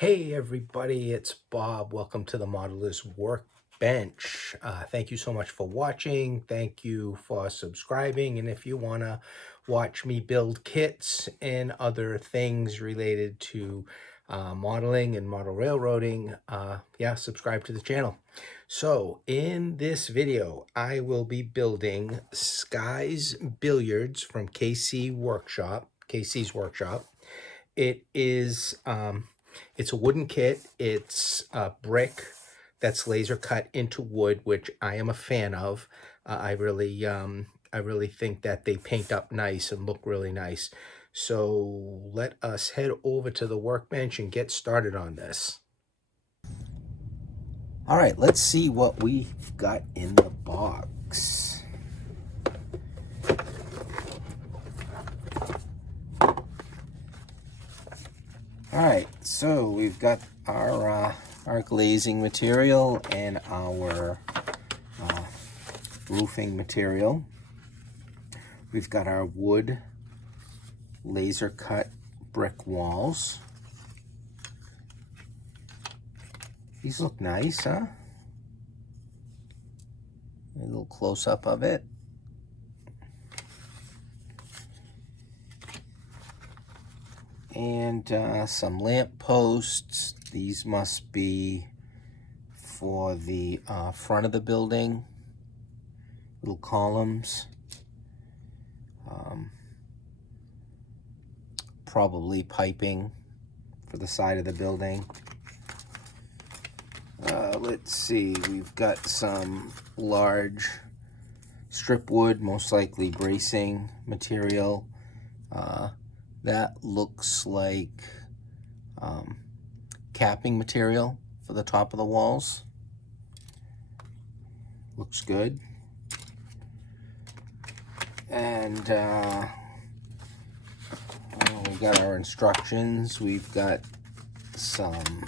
Hey everybody, it's Bob. Welcome to the Modeler's Workbench. Thank you so much for watching. Thank you for subscribing. And if you want to watch me build kits and other things related to modeling and model railroading, subscribe to the channel. So in this video, I will be building Sky's Billiards from KC's Workshop. It is it's a wooden kit. It's a brick that's laser cut into wood, which I am a fan of. I really think that they paint up nice and look really nice. So let us head over to the workbench and get started on this. All right, let's see what we've got in the box. All right, so we've got our glazing material and our roofing material. We've got our wood laser cut brick walls. These look nice, huh? A little close-up of it. And some lamp posts. These must be for the front of the building. Little columns. Probably piping for the side of the building. Let's see, we've got some large strip wood, most likely bracing material. That looks like capping material for the top of the walls. Looks good. And we got our instructions. We've got some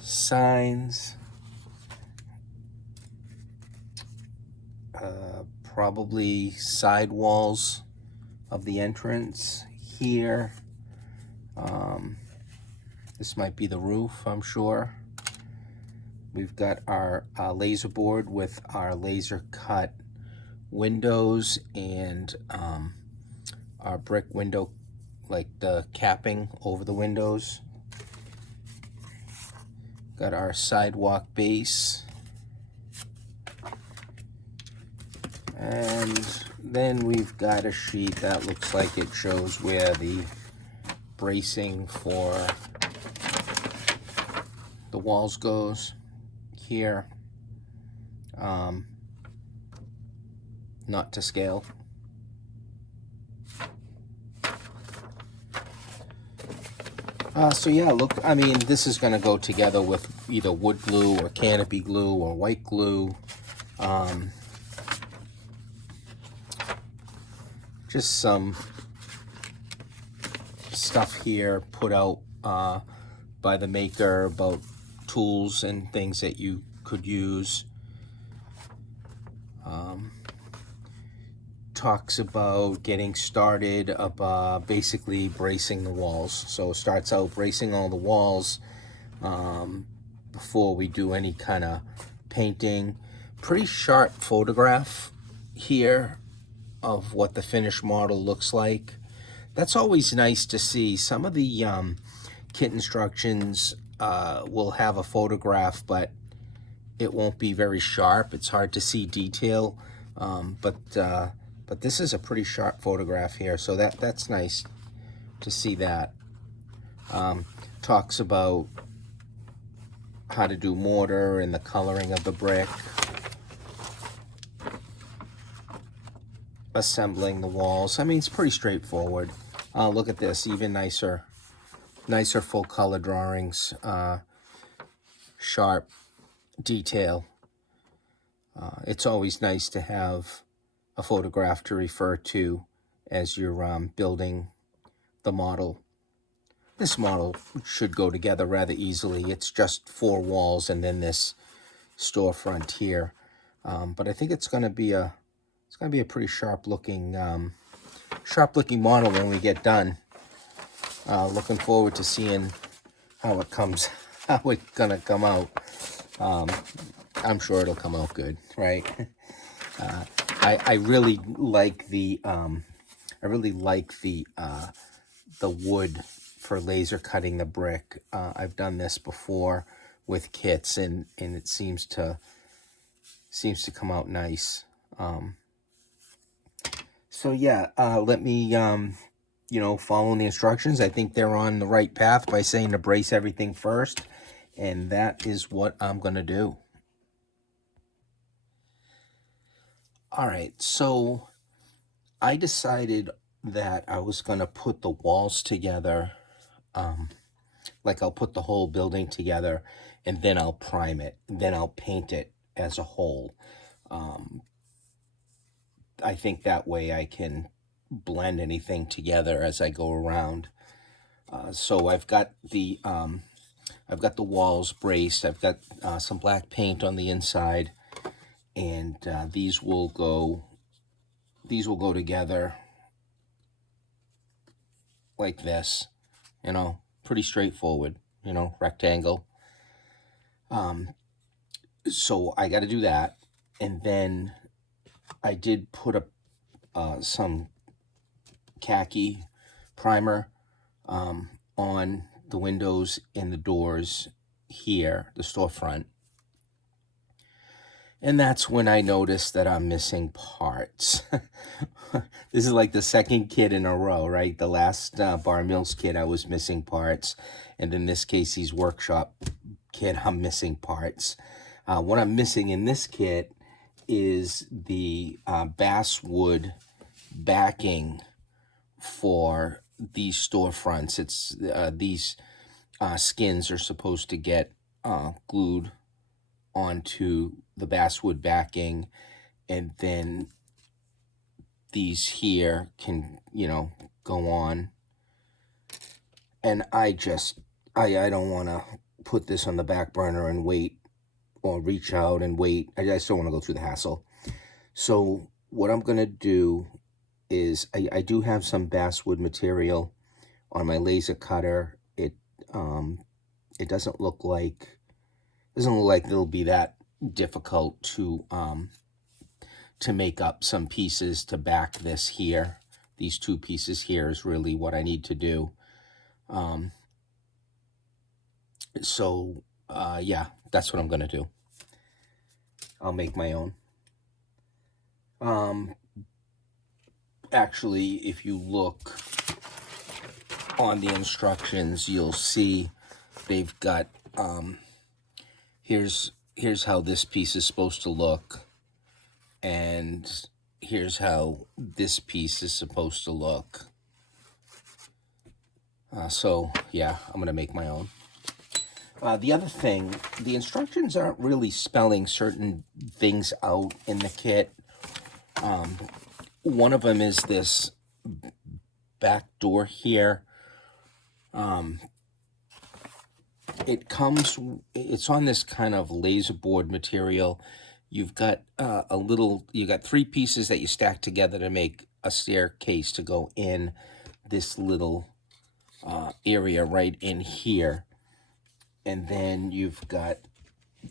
signs. Probably side walls of the entrance here. This might be the roof, I'm sure. We've got our laser board with our laser cut windows and our brick window, like the capping over the windows. Got our sidewalk base. And then we've got a sheet that looks like it shows where the bracing for the walls goes here. Not to scale. So yeah, look, I mean, this is going to go together with either wood glue or canopy glue or white glue. Just some stuff here put out by the maker about tools and things that you could use. Talks about getting started, basically bracing the walls. So it starts out bracing all the walls before we do any kind of painting. Pretty sharp photograph here of what the finished model looks like. That's always nice to see. Some of the kit instructions will have a photograph, but it won't be very sharp. It's hard to see detail, but this is a pretty sharp photograph here, so that's nice to see that. Talks about how to do mortar and the coloring of the brick. Assembling the walls. I mean, it's pretty straightforward. Look at this, even nicer full color drawings, sharp detail. It's always nice to have a photograph to refer to as you're building the model. This model should go together rather easily. It's just 4 walls and then this storefront here. But I think it's going to be a pretty sharp looking model when we get done. Looking forward to seeing how it comes, how it's gonna come out. I'm sure it'll come out good, right? I really like the the wood for laser cutting the brick. I've done this before with kits, and it seems to come out nice. So yeah, let me following the instructions. I think they're on the right path by saying to brace everything first, and that is what I'm gonna do. All right, so I decided that I was gonna put the walls together, like I'll put the whole building together, and then I'll prime it, and then I'll paint it as a whole. I think that way I can blend anything together as I go around. So I've got the walls braced. I've got some black paint on the inside, and these will go together like this. Pretty straightforward. Rectangle. So I got to do that, and then I did put some khaki primer on the windows and the doors here, the storefront. And that's when I noticed that I'm missing parts. This is like the second kit in a row, right? The last Bar Mills kit, I was missing parts. And in this Casey's Workshop kit, I'm missing parts. What I'm missing in this kit is the basswood backing for these storefronts. It's these skins are supposed to get glued onto the basswood backing, and then these here can go on. And I don't want to put this on the back burner and wait, or reach out and wait. I just don't want to go through the hassle. So what I'm gonna do is I do have some basswood material on my laser cutter. It doesn't look like it'll be that difficult to make up some pieces to back this here. These two pieces here is really what I need to do. So yeah, that's what I'm gonna do. I'll make my own. Actually, if you look on the instructions, you'll see they've got here's how this piece is supposed to look, and here's how this piece is supposed to look. So yeah, I'm gonna make my own. The other thing, the instructions aren't really spelling certain things out in the kit. One of them is this back door here. It's on this kind of laser board material. You've got you got three pieces that you stack together to make a staircase to go in this little area right in here. And then you've got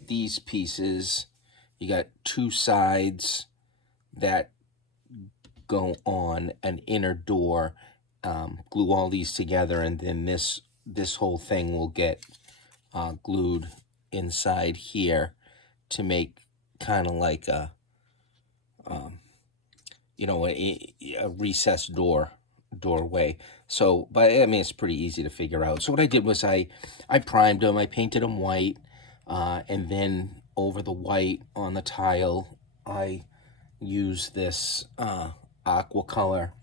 these pieces. You got two sides that go on an inner door. Glue all these together, and then this whole thing will get glued inside here to make kind of like a recessed doorway. So, but I mean, it's pretty easy to figure out. So what I did was I primed them, I painted them white, and then over the white on the tile, I used this aqua color,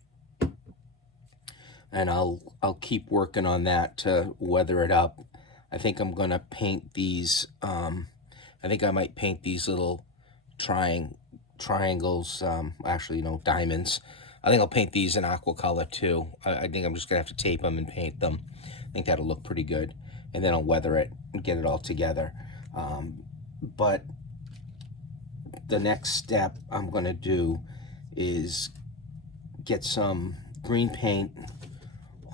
and I'll keep working on that to weather it up. I think I'm gonna paint these. I think I might paint these little triangles. Actually, no, diamonds. I think I'll paint these in aqua color too. I think I'm just gonna have to tape them and paint them. I think that'll look pretty good, and then I'll weather it and get it all together. But the next step I'm gonna do is get some green paint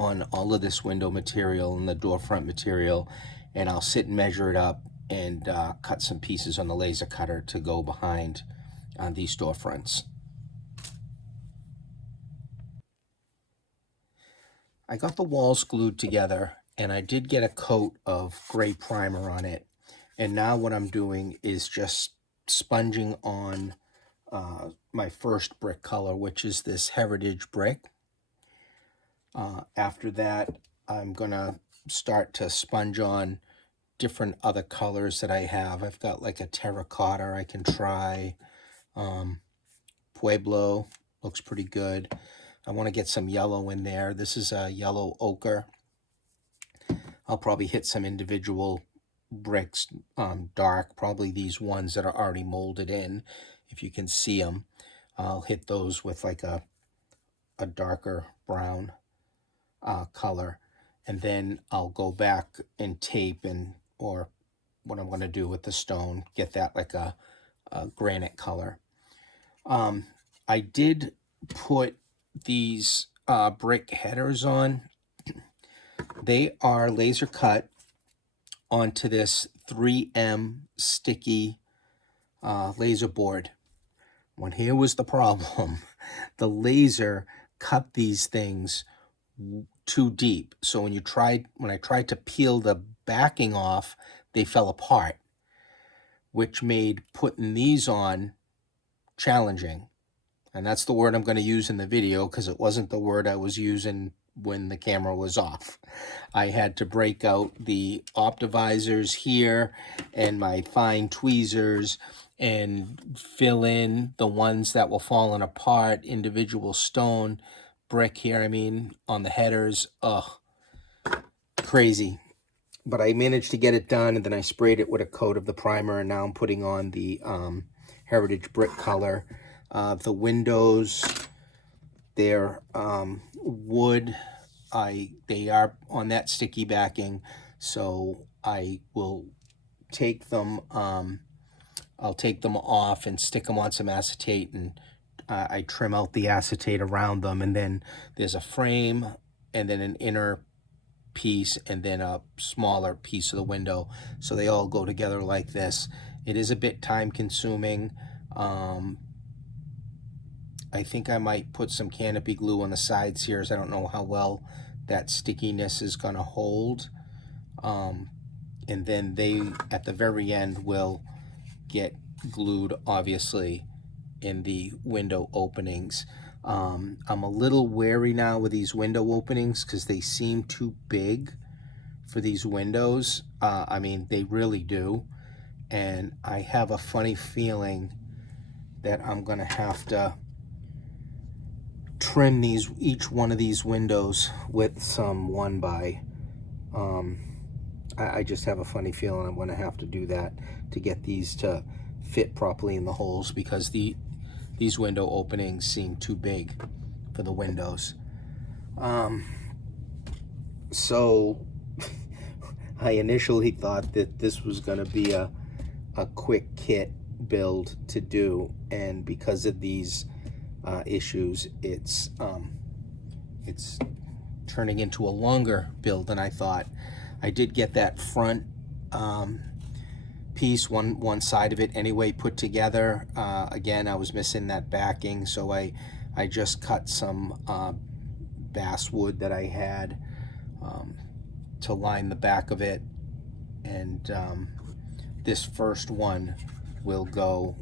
on all of this window material and the door front material, and I'll sit and measure it up and cut some pieces on the laser cutter to go behind these storefronts. I got the walls glued together, and I did get a coat of gray primer on it. And now what I'm doing is just sponging on my first brick color, which is this heritage brick. After that, I'm gonna start to sponge on different other colors that I have. I've got like a terracotta I can try. Pueblo looks pretty good. I want to get some yellow in there. This is a yellow ochre. I'll probably hit some individual bricks dark, probably these ones that are already molded in, if you can see them. I'll hit those with like a darker brown color, and then I'll go back and tape, and or what I'm going to do with the stone, get that like a granite color. I did put these brick headers on. They are laser cut onto this 3M sticky laser board. Well, here was the problem. The laser cut these things too deep. So when I tried to peel the backing off, they fell apart, which made putting these on challenging. And that's the word I'm going to use in the video, because it wasn't the word I was using when the camera was off. I had to break out the optivisors here and my fine tweezers and fill in the ones that were falling apart, individual stone brick here, I mean, on the headers. Ugh, crazy. But I managed to get it done, and then I sprayed it with a coat of the primer, and now I'm putting on the heritage brick color. The windows, they're wood. They are on that sticky backing, so I will take them. I'll take them off and stick them on some acetate, and I trim out the acetate around them, and then there's a frame, and then an inner piece, and then a smaller piece of the window, so they all go together like this. It is a bit time consuming. I think I might put some canopy glue on the sides here, as I don't know how well that stickiness is going to hold. And then they, at the very end, will get glued, obviously, in the window openings. I'm a little wary now with these window openings because they seem too big for these windows. I mean, they really do. And I have a funny feeling that I'm going to have to trim each one of these windows with some 1x. I just have a funny feeling I'm going to have to do that to get these to fit properly in the holes, because these window openings seem too big for the windows. So I initially thought that this was going to be a quick kit build to do, and because of these issues, it's turning into a longer build than I thought. I did get that front piece, one side of it anyway, put together. Again, I was missing that backing, so I just cut some basswood that I had to line the back of it, and this first one will go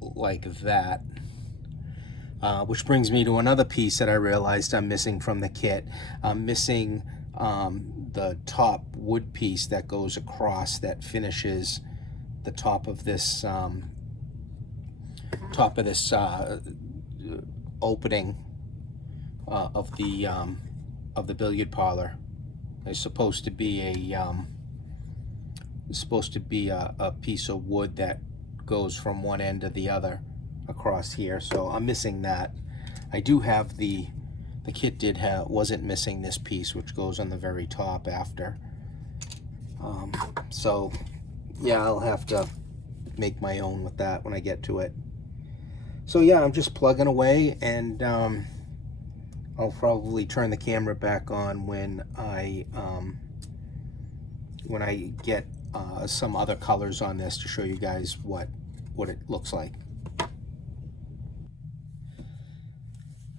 like that. Which brings me to another piece that I realized I'm missing from the kit. I'm missing the top wood piece that goes across, that finishes the top of this opening of the billiard parlor. It's supposed to be a piece of wood that goes from one end to the other across here, so I'm missing that. I do have the kit wasn't missing this piece, which goes on the very top after. So yeah, I'll have to make my own with that when I get to it. So yeah, I'm just plugging away, and I'll probably turn the camera back on when I get some other colors on this to show you guys what it looks like.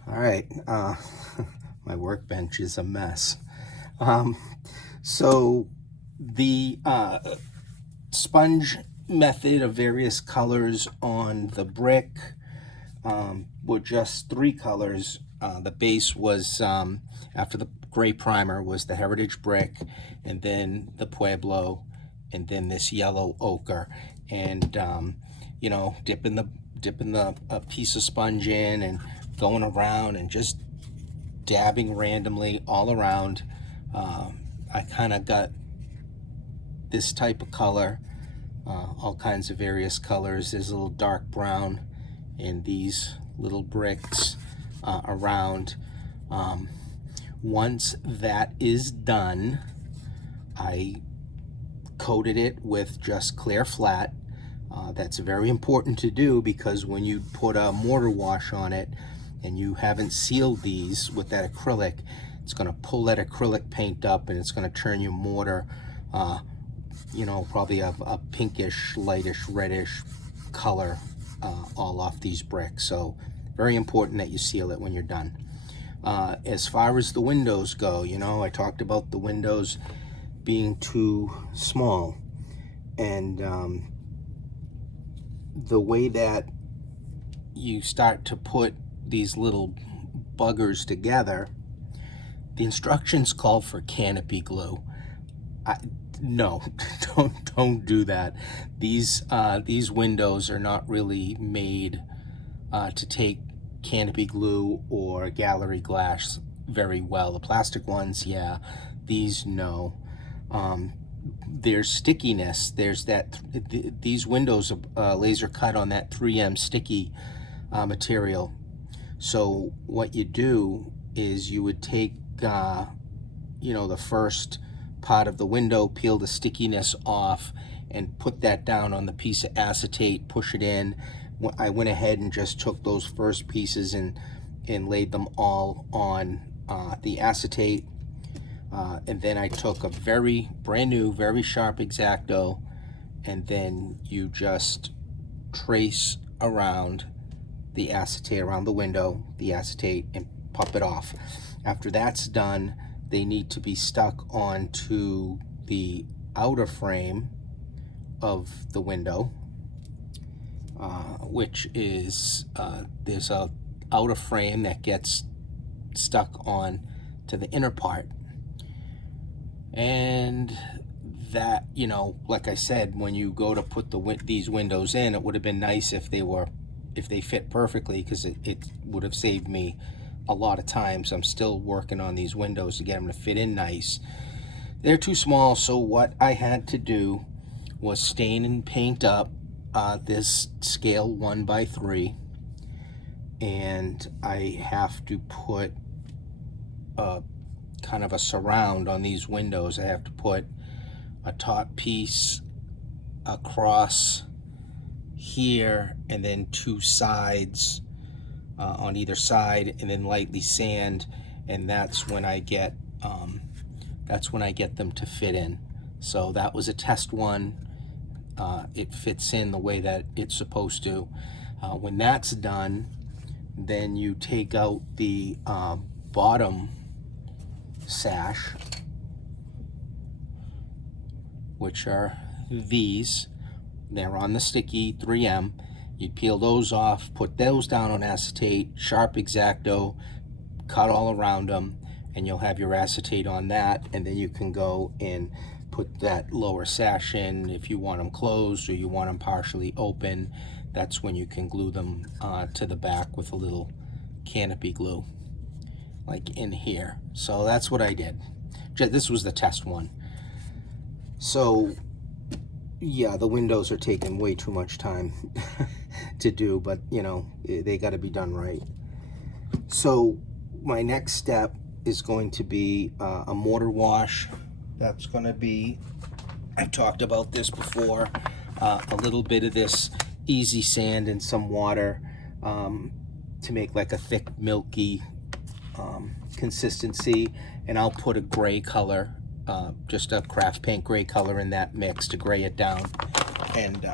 All right, my workbench is a mess. So the sponge method of various colors on the brick were just 3 colors. The base was, after the gray primer, was the Heritage brick, and then the Pueblo, and then this yellow ochre. And you know, dipping the piece of sponge in and going around and just dabbing randomly all around. I kind of got this type of color, all kinds of various colors. There's a little dark brown in these little bricks around. Once that is done, I coated it with just clear flat. That's very important to do, because when you put a mortar wash on it and you haven't sealed these with that acrylic, it's going to pull that acrylic paint up and it's going to turn your mortar, you know, probably a pinkish, lightish, reddish color all off these bricks. So very important that you seal it when you're done. As far as the windows go, you know, I talked about the windows being too small, and the way that you start to put these little buggers together, the instructions call for canopy glue. No, don't do that. These windows are not really made to take canopy glue or gallery glass very well. The plastic ones, yeah. These, no. There's stickiness. There's that. These windows are laser cut on that 3M sticky material. So what you do is you would take, you know, the first part of the window, peel the stickiness off, and put that down on the piece of acetate, push it in. I went ahead and just took those first pieces and laid them all on the acetate. And then I took a very brand new, very sharp X-Acto, and then you just trace around the acetate, around the window, the acetate, and pop it off. After that's done, they need to be stuck onto the outer frame of the window, which is, there's a outer frame that gets stuck on to the inner part. And that, you know, like I said, when you go to put these windows in, it would have been nice if they fit perfectly, because it would have saved me a lot of times. I'm still working on these windows to get them to fit in nice. They're too small, so what I had to do was stain and paint up this scale 1x3, and I have to put kind of a surround on these windows. I have to put a top piece across here, and then 2 sides on either side, and then lightly sand, and that's when I get them to fit in. So that was a test one. It fits in the way that it's supposed to. When that's done, then you take out the bottom sash, which are these. They're on the sticky 3M. You peel those off, put those down on acetate, sharp X-Acto, cut all around them, and you'll have your acetate on that. And then you can go and put that lower sash in. If you want them closed or you want them partially open, that's when you can glue them to the back with a little canopy glue, like in here. So that's what I did. This was the test one. So yeah, the windows are taking way too much time to do, but you know, they got to be done right. So my next step is going to be a mortar wash. That's going to be, I've talked about this before, a little bit of this easy sand and some water to make like a thick, milky consistency, and I'll put a gray color, just a craft paint gray color in that mix to gray it down, and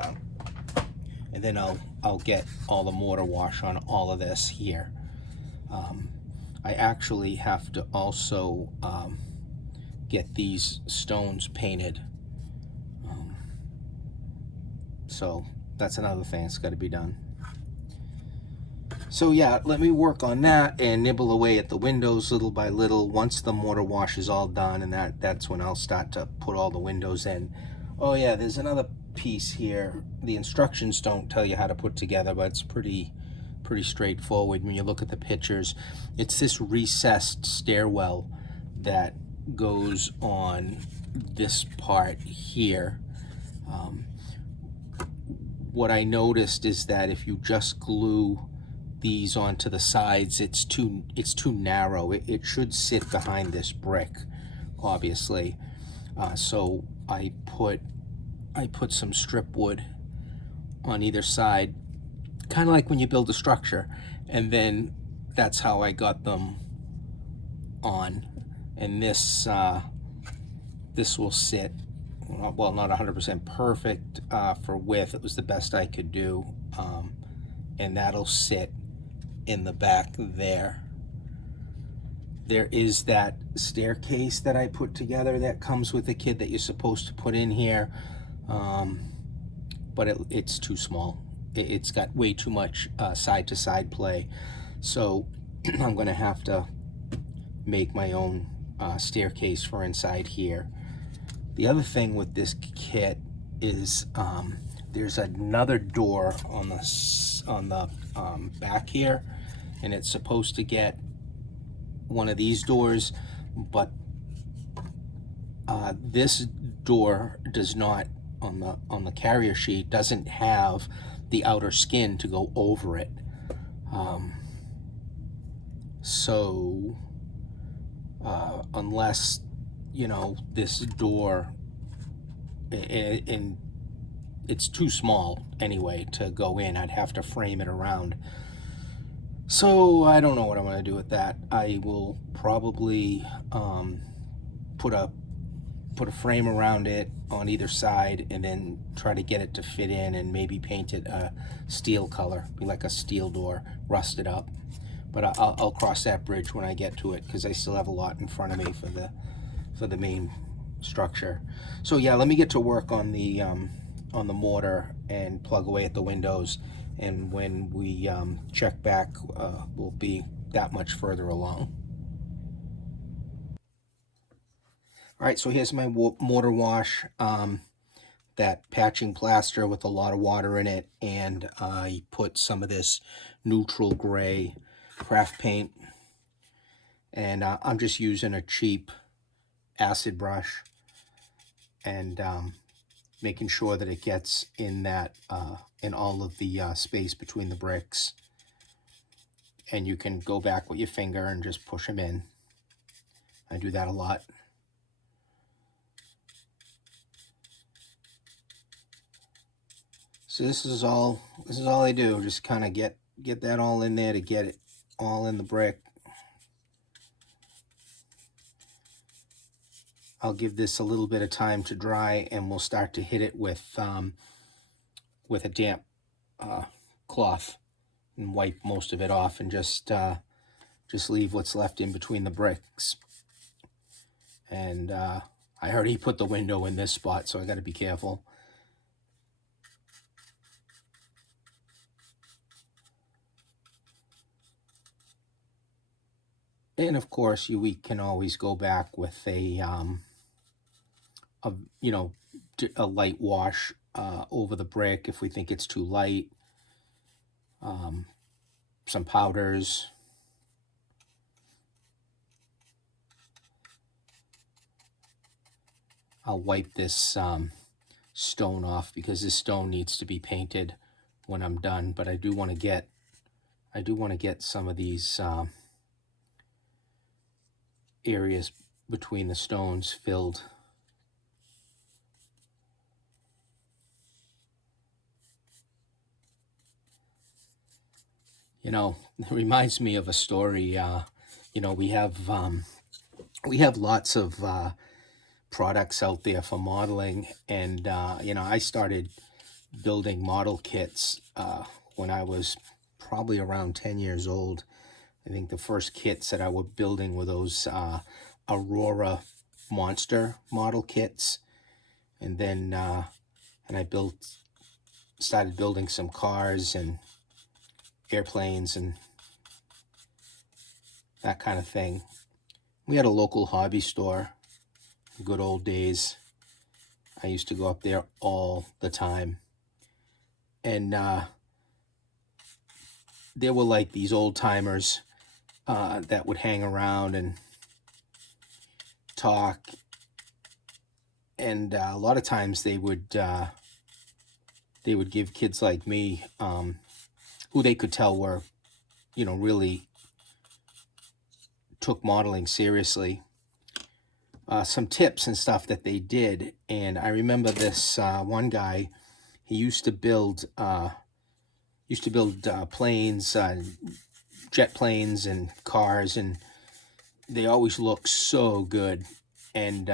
then I'll get all the mortar wash on all of this here. I actually have to also get these stones painted, so that's another thing that's got to be done. So yeah, let me work on that and nibble away at the windows little by little. Once the mortar wash is all done, and that's when I'll start to put all the windows in. Oh yeah, there's another piece here. The instructions don't tell you how to put together, but it's pretty straightforward when you look at the pictures. It's this recessed stairwell that goes on this part here. What I noticed is that if you just glue these onto the sides, it's too narrow. It should sit behind this brick, obviously. So I put some strip wood on either side, kind of like when you build a structure, and then that's how I got them on. And this will sit, well, not 100% perfect for width. It was the best I could do, and that'll sit in the back there. There is that staircase that I put together that comes with the kit that you're supposed to put in here, but it's too small. It's got way too much side-to-side play, so I'm gonna have to make my own staircase for inside here. The other thing with this kit is there's another door on the back here, and it's supposed to get one of these doors, but this door does not, on the carrier sheet, doesn't have the outer skin to go over it. So unless, you know, this door, and it's too small anyway to go in, I'd have to frame it around. So I don't know what I'm going to do with that. I will probably put a frame around it on either side, and then try to get it to fit in, and maybe paint it a steel color, be like a steel door, rust it up. But I'll cross that bridge when I get to it, because I still have a lot in front of me for the main structure. So yeah, let me get to work on the mortar and plug away at the windows, and when we check back, we'll be that much further along. All right, so here's my mortar wash, that patching plaster with a lot of water in it, and I put some of this neutral gray craft paint, and I'm just using a cheap acid brush, and making sure that it gets in that in all of the space between the bricks. And you can go back with your finger and just push them in. I do that a lot. So this is all I do, just kind of get that all in there to get it all in the brick. I'll give this a little bit of time to dry, and we'll start to hit it with a damp cloth, and wipe most of it off, and just leave what's left in between the bricks. And I already put the window in this spot, so I got to be careful. And of course, we can always go back with a light wash over the brick if we think it's too light. Some powders. I'll wipe this stone off, because this stone needs to be painted when I'm done. But I do want to get some of these areas between the stones filled. You know, it reminds me of a story. You know, we have lots of products out there for modeling, and you know, I started building model kits when I was probably around 10 years old. I think the first kits that I was building were those Aurora Monster model kits, and then and I started building some cars and airplanes and that kind of thing. We had a local hobby store, good old days. I used to go up there all the time, and there were like these old timers that would hang around and talk, and a lot of times they would give kids like me, who they could tell were, you know, really took modeling seriously, some tips and stuff that they did. And I remember this one guy. He used to build planes, jet planes, and cars, and they always look so good. And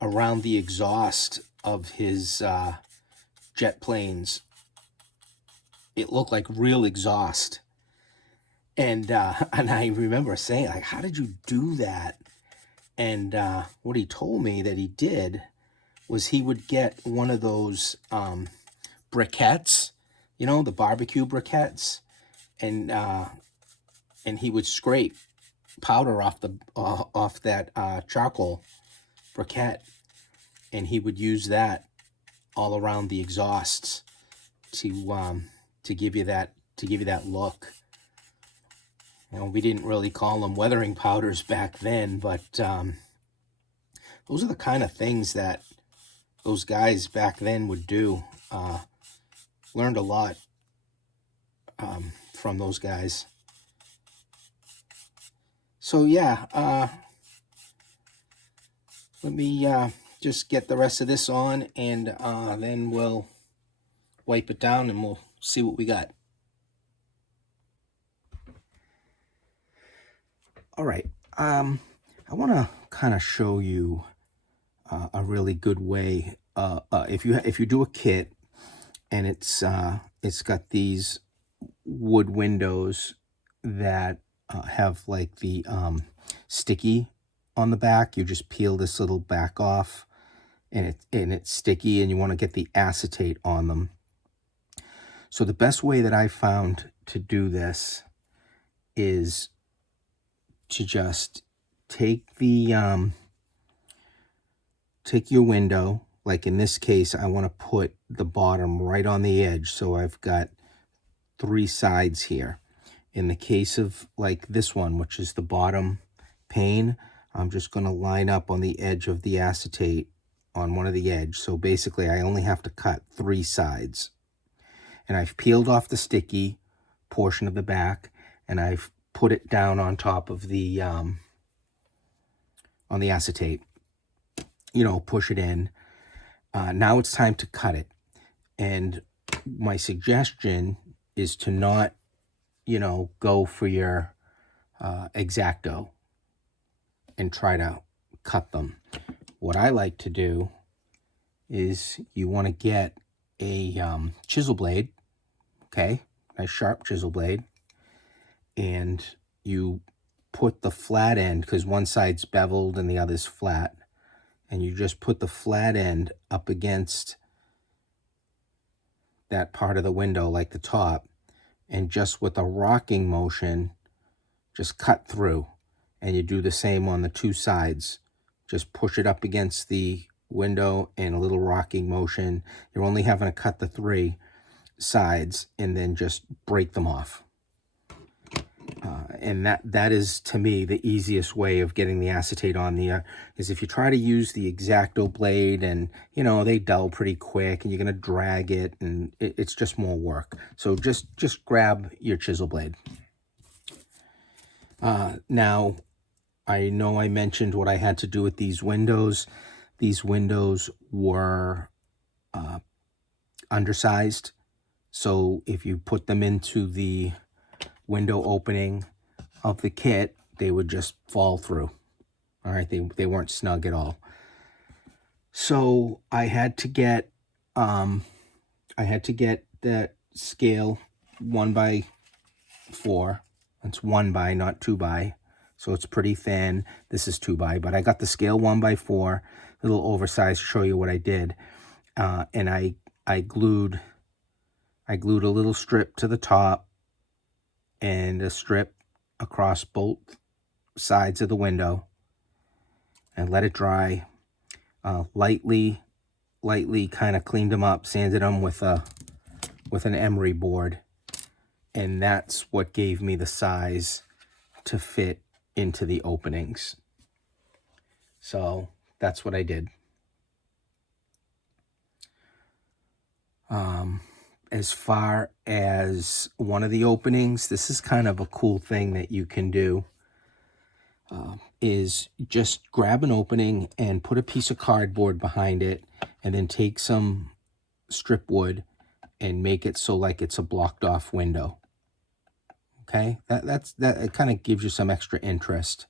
around the exhaust of his jet planes, it looked like real exhaust. And I remember saying, like, how did you do that? And what he told me that he did was he would get one of those briquettes, you know, the barbecue briquettes, and he would scrape powder off that charcoal briquette, and he would use that all around the exhausts to give you that look. You know, we didn't really call them weathering powders back then, but those are the kind of things that those guys back then would do. Learned a lot from those guys. So yeah, let me just get the rest of this on, and then we'll wipe it down and we'll see what we got. All right, I want to kind of show you a really good way. If you do a kit and it's got these wood windows that have like the sticky on the back, you just peel this little back off, and it's sticky, and you want to get the acetate on them. So the best way that I found to do this is to just take your window. Like in this case, I want to put the bottom right on the edge, so I've got 3 sides here. In the case of like this one, which is the bottom pane, I'm just going to line up on the edge of the acetate on one of the edge. So basically I only have to cut 3 sides. And I've peeled off the sticky portion of the back, and I've put it down on top of the on the acetate. You know, push it in. Now it's time to cut it. And my suggestion is to not, you know, go for your X-Acto and try to cut them. What I like to do is you want to get a chisel blade, okay, a sharp chisel blade, and you put the flat end, because one side's beveled and the other's flat, and you just put the flat end up against that part of the window, like the top, and just with a rocking motion, just cut through. And you do the same on the 2 sides. Just push it up against the window and a little rocking motion. You're only having to cut the 3 sides, and then just break them off. And that is, to me, the easiest way of getting the acetate on the is if you try to use the X-Acto blade, and you know they dull pretty quick, and you're gonna drag it, and it's just more work. So just grab your chisel blade. Now, I know I mentioned what I had to do with these windows. These windows were undersized, so if you put them into the window opening, of the kit, they would just fall through. All right, they weren't snug at all. So I had to get that scale 1x4. It's 1x, not 2x. So it's pretty thin. This is 2x, but I got the scale 1x4, a little oversized to show you what I did. And I glued a little strip to the top and a strip across both sides of the window and let it dry. Lightly kind of cleaned them up, sanded them with an emery board, and that's what gave me the size to fit into the openings. So that's what I did. As far as one of the openings, this is kind of a cool thing that you can do, is just grab an opening and put a piece of cardboard behind it, and then take some strip wood and make it so like it's a blocked off window. Okay, that it kind of gives you some extra interest.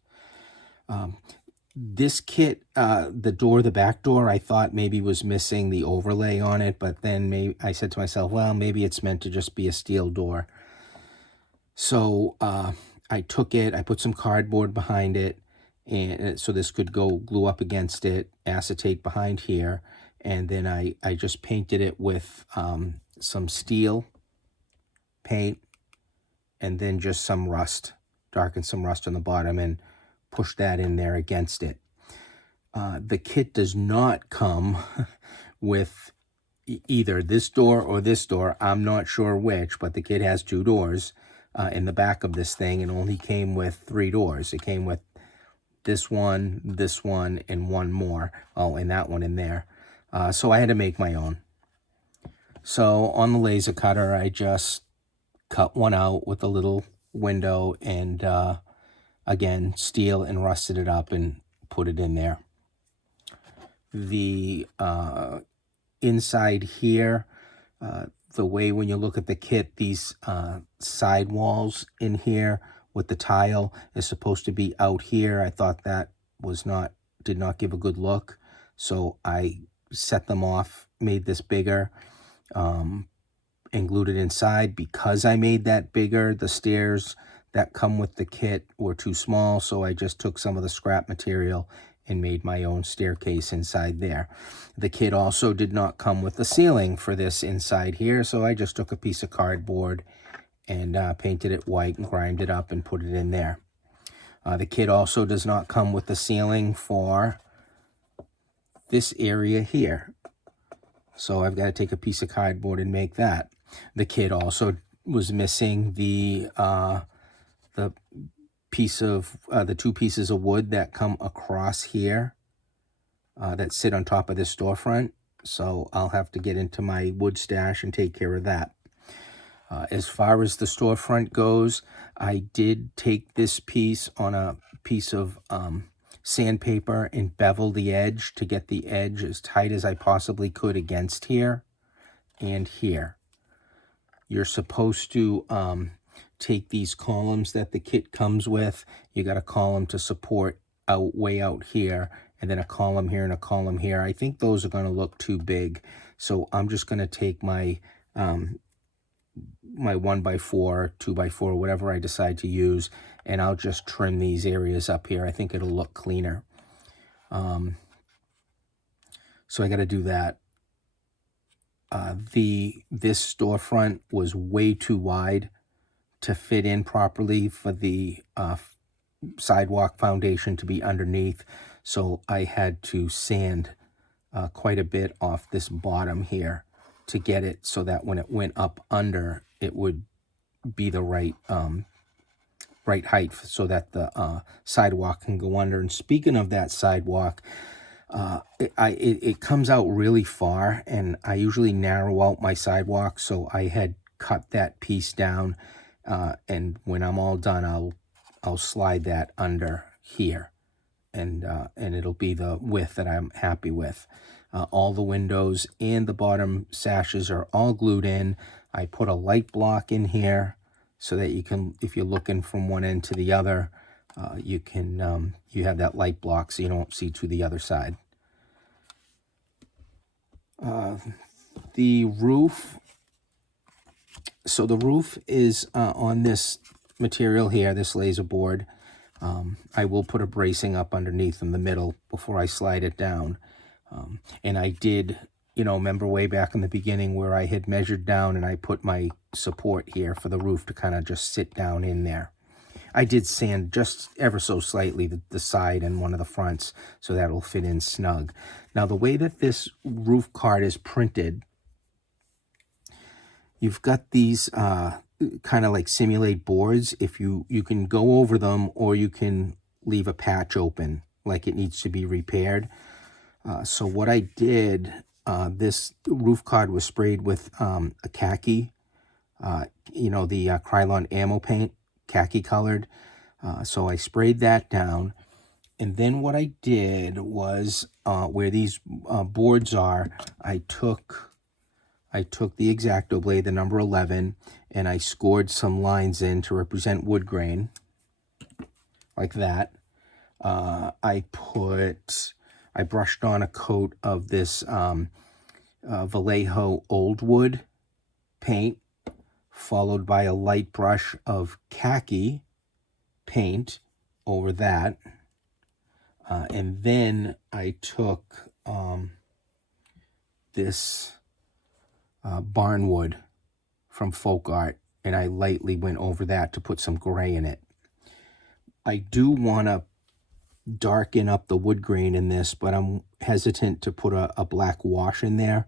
This kit, the back door, I thought maybe was missing the overlay on it, but then I said to myself, well, maybe it's meant to just be a steel door. So I took it, I put some cardboard behind it, and so this could go glue up against it, acetate behind here, and then I just painted it with some steel paint, and then just some rust, darkened some rust on the bottom, and push that in there against it. The kit does not come with either this door or this door. I'm not sure which, but the kit has 2 doors in the back of this thing, and only came with 3 doors. It came with this one, and one more. Oh, and that one in there. So I had to make my own. So on the laser cutter, I just cut one out with a little window and again, steel, and rusted it up and put it in there. The inside here, the way when you look at the kit, these side walls in here with the tile is supposed to be out here. I thought that did not give a good look. So I set them off, made this bigger, and glued it inside. Because I made that bigger, the stairs that come with the kit were too small, so I just took some of the scrap material and made my own staircase inside there. The kit also did not come with the ceiling for this inside here, so I just took a piece of cardboard and painted it white and grimed it up and put it in there. The kit also does not come with the ceiling for this area here, so I've got to take a piece of cardboard and make that. The kit also was missing the piece of the 2 pieces of wood that come across here that sit on top of this storefront. So I'll have to get into my wood stash and take care of that. As far as the storefront goes, I did take this piece on a piece of sandpaper and bevel the edge to get the edge as tight as I possibly could against here and here. You're supposed to take these columns that the kit comes with. You got a column to support way out here, and then a column here and a column here. I think those are going to look too big, so I'm just going to take my my 1x4, 2x4, whatever I decide to use, and I'll just trim these areas up here. I think it'll look cleaner. So I got to do that. This storefront was way too wide to fit in properly for the sidewalk foundation to be underneath, so I had to sand quite a bit off this bottom here to get it so that when it went up under, it would be the right height so that the sidewalk can go under. And speaking of that sidewalk, it comes out really far, and I usually narrow out my sidewalk, so I had cut that piece down, and when I'm all done, I'll slide that under here, and it'll be the width that I'm happy with. All the windows and the bottom sashes are all glued in. I put a light block in here so that you can, if you're looking from one end to the other, you can, you have that light block so you don't see to the other side. The roof, so the roof is on this material here, this laser board. I will put a bracing up underneath in the middle before I slide it down. And I did, you know, remember way back in the beginning where I had measured down and I put my support here for the roof to kind of just sit down in there. I did sand just ever so slightly the side and one of the fronts, so that'll fit in snug. Now, the way that this roof card is printed, you've got these kind of like simulate boards. If you can go over them, or you can leave a patch open like it needs to be repaired. So what I did, this roof card was sprayed with a khaki, you know, the Krylon ammo paint, khaki colored. So I sprayed that down. And then what I did was, where these boards are, I took the X-Acto blade, the number 11, and I scored some lines in to represent wood grain, like that. I brushed on a coat of this Vallejo Old Wood paint, followed by a light brush of khaki paint over that. And then I took this barnwood from Folk Art, and I lightly went over that to put some gray in it. I do want to darken up the wood grain in this, but I'm hesitant to put a black wash in there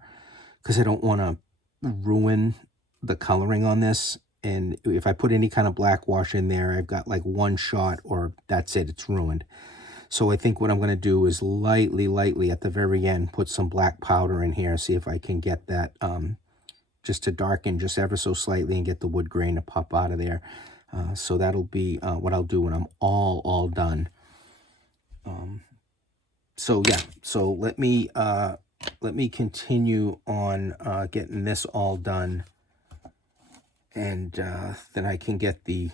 because I don't want to ruin the coloring on this. And if I put any kind of black wash in there, I've got like one shot, or that's it, it's ruined. So I think what I'm going to do is lightly at the very end, put some black powder in here, see if I can get that just to darken just ever so slightly and get the wood grain to pop out of there. So that'll be what I'll do when I'm all done. So yeah, so let me continue on getting this all done, and then I can get the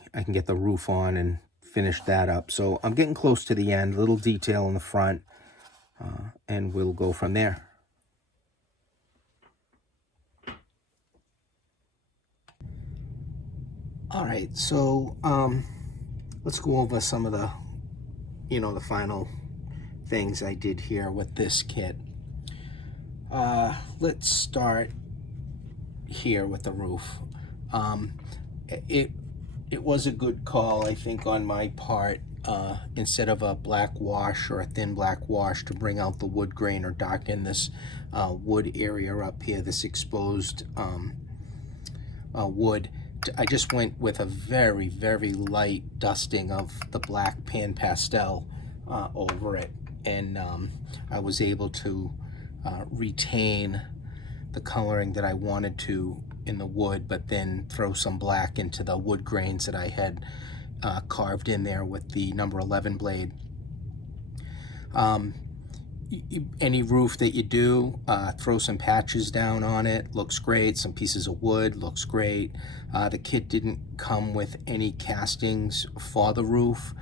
roof on and finish that up. So I'm getting close to the end, little detail in the front, and we'll go from there. All right, so let's go over some of the, you know, the final things I did here with this kit. Let's start here with the roof. It was a good call, I think, on my part, instead of a black wash or a thin black wash to bring out the wood grain or darken this wood area up here, this exposed wood. I just went with a very light dusting of the black pan pastel over it, and I was able to retain the coloring that I wanted to in the wood, but then throw some black into the wood grains that I had carved in there with the number 11 blade. Any roof that you do, throw some patches down on it, looks great. Some pieces of wood, looks great. The kit didn't come with any castings for the roof,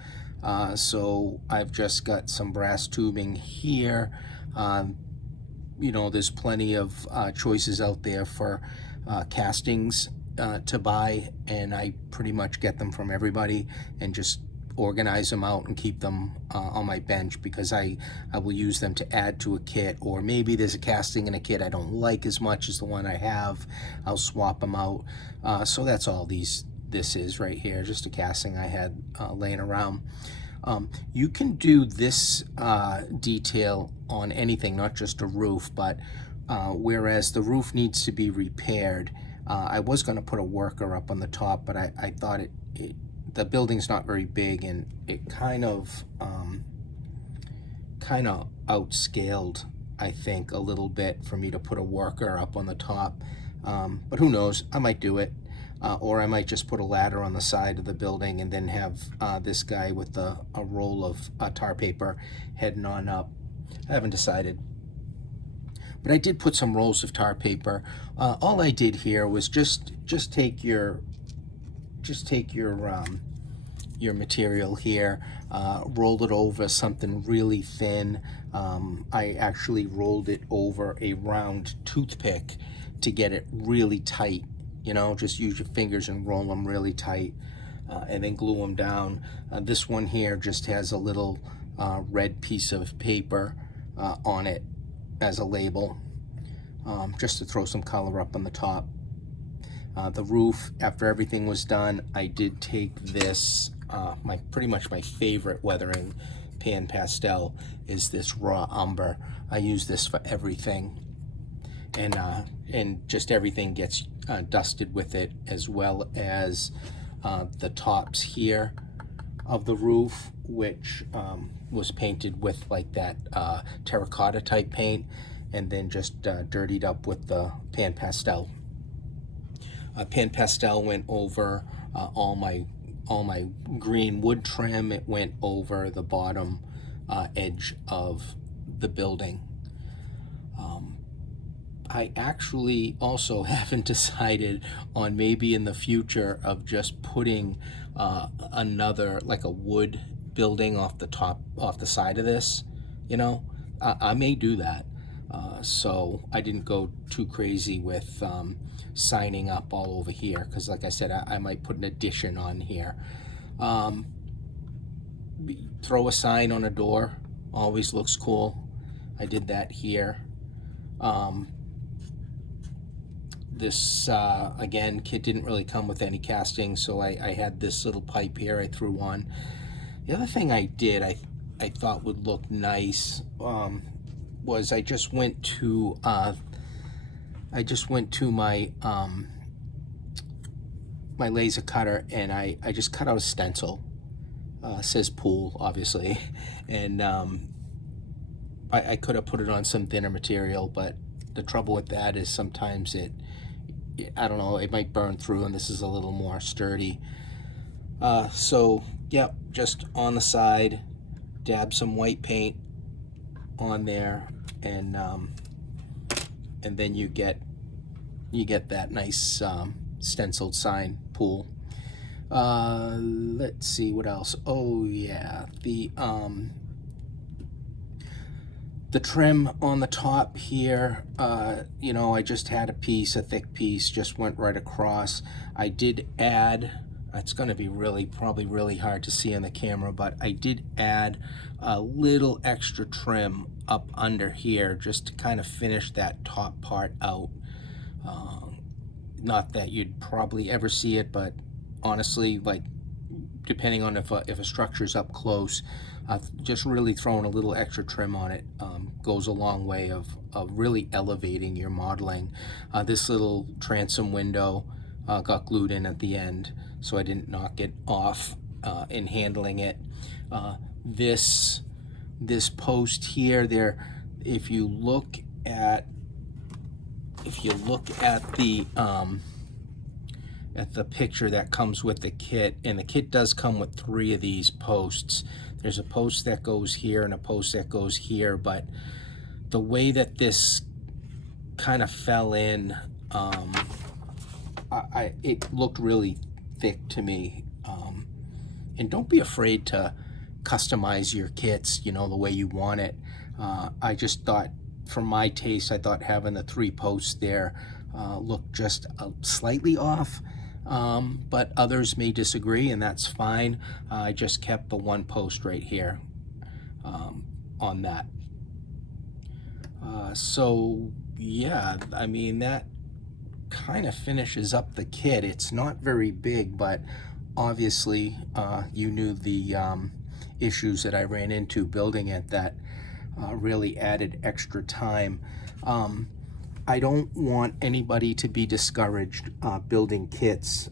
so I've just got some brass tubing here. You know, there's plenty of choices out there for castings to buy, and I pretty much get them from everybody and just organize them out and keep them on my bench, because I will use them to add to a kit, or maybe there's a casting in a kit I don't like as much as the one I have. I'll swap them out. So that's all this is right here, just a casting I had laying around. You can do this detail on anything, not just a roof, but whereas the roof needs to be repaired, I was going to put a worker up on the top, but I thought the building's not very big, and it kind of outscaled, I think, a little bit for me to put a worker up on the top. But who knows, I might do it. Or I might just put a ladder on the side of the building and then have this guy with a roll of tar paper heading on up. I haven't decided. But I did put some rolls of tar paper. All I did here was just take your just take your material here, roll it over something really thin. I actually rolled it over a round toothpick to get it really tight. You know, just use your fingers and roll them really tight, and then glue them down. This one here just has a little red piece of paper on it as a label, just to throw some color up on the top. The roof, after everything was done, I did take this, pretty much my favorite weathering pan pastel is this raw umber. I use this for everything, and just everything gets dusted with it, as well as the tops here of the roof, which was painted with like that terracotta type paint, and then just dirtied up with the pan pastel. Pan pastel went over all my green wood trim. It went over the bottom edge of the building. I actually also haven't decided on maybe in the future of just putting another, like a wood building off the side of this. You know, I may do that. So I didn't go too crazy with signing up all over here, because like I said, I might put an addition on here. Throw a sign on a door, always looks cool. I did that here. This again, kit didn't really come with any casting, so I had this little pipe here I threw on. The other thing I did, I thought would look nice, was I just went to my my laser cutter, and I just cut out a stencil. Says pool, obviously, and I could have put it on some thinner material, but the trouble with that is sometimes I don't know, it might burn through, and this is a little more sturdy. So yeah, just on the side, dab some white paint on there, and then you get that nice stenciled sign, pool. Let's see what else. Oh yeah, the trim on the top here, you know, I just had a thick piece, just went right across. I did add, it's going to be probably really hard to see on the camera, but I did add a little extra trim up under here just to kind of finish that top part out. Not that you'd probably ever see it, but honestly, like, depending on if a structure's up close, just really throwing a little extra trim on it goes a long way of really elevating your modeling. This little transom window got glued in at the end, so I didn't knock it off in handling it. This post here, if you look at the picture that comes with the kit, and the kit does come with 3 of these posts. There's a post that goes here and a post that goes here, but the way that this kind of fell in, it looked really thick to me. And don't be afraid to customize your kits, you know, the way you want it. I just thought, for my taste, I thought having the 3 posts there looked just slightly off. But others may disagree, and that's fine. I just kept the 1 post right here on that. So yeah, I mean, that kind of finishes up the kit. It's not very big, but obviously you knew the issues that I ran into building it that really added extra time. I don't want anybody to be discouraged building kits,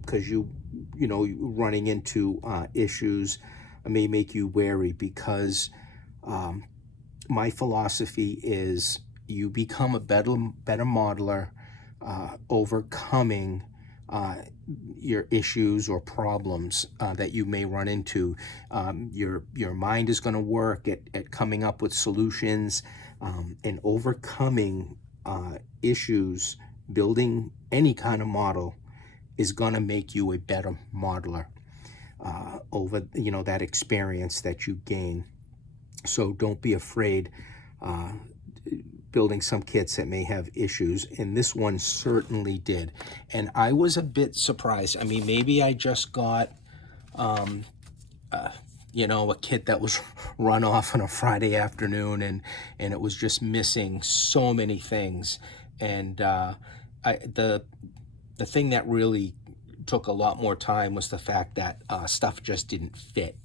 because you know, running into issues may make you wary, because my philosophy is you become a better modeler overcoming your issues or problems that you may run into. Your mind is going to work at coming up with solutions and overcoming issues. Building any kind of model is going to make you a better modeler over, you know, that experience that you gain. So don't be afraid building some kits that may have issues, and this one certainly did. And I was a bit surprised. I mean, maybe I just got you know, a kit that was run off on a Friday afternoon, and it was just missing so many things. And the thing that really took a lot more time was the fact that stuff just didn't fit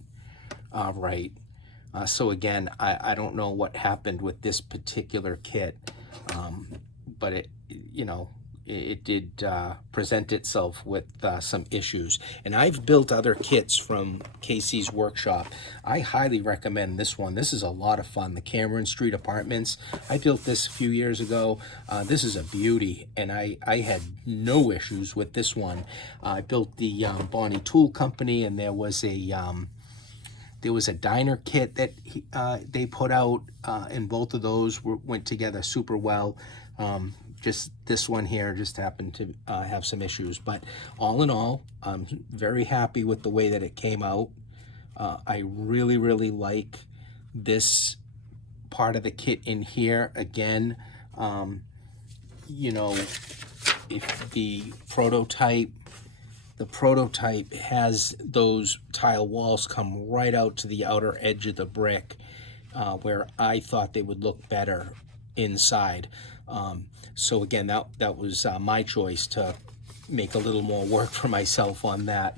right. So again, I don't know what happened with this particular kit, but it, you know, it did present itself with some issues. And I've built other kits from Casey's workshop. I highly recommend this one. This is a lot of fun. The Cameron Street Apartments. I built this a few years ago. This is a beauty, and I had no issues with this one. I built the Bonnie Tool Company, and there was a diner kit that they put out, and both of those went together super well. Just this one here just happened to have some issues, but all in all, I'm very happy with the way that it came out. I really, really like this part of the kit in here. Again, you know, if the prototype has those tile walls come right out to the outer edge of the brick, where I thought they would look better inside. So again, that was my choice to make a little more work for myself on that.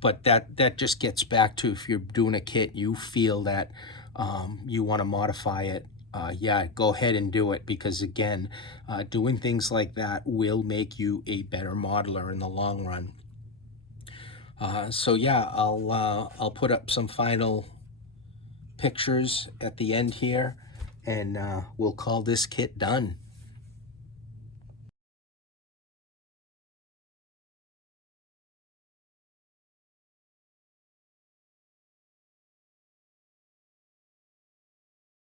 But that just gets back to, if you're doing a kit, you feel that you want to modify it, yeah, go ahead and do it, because again, doing things like that will make you a better modeler in the long run. So yeah, I'll put up some final pictures at the end here, and we'll call this kit done.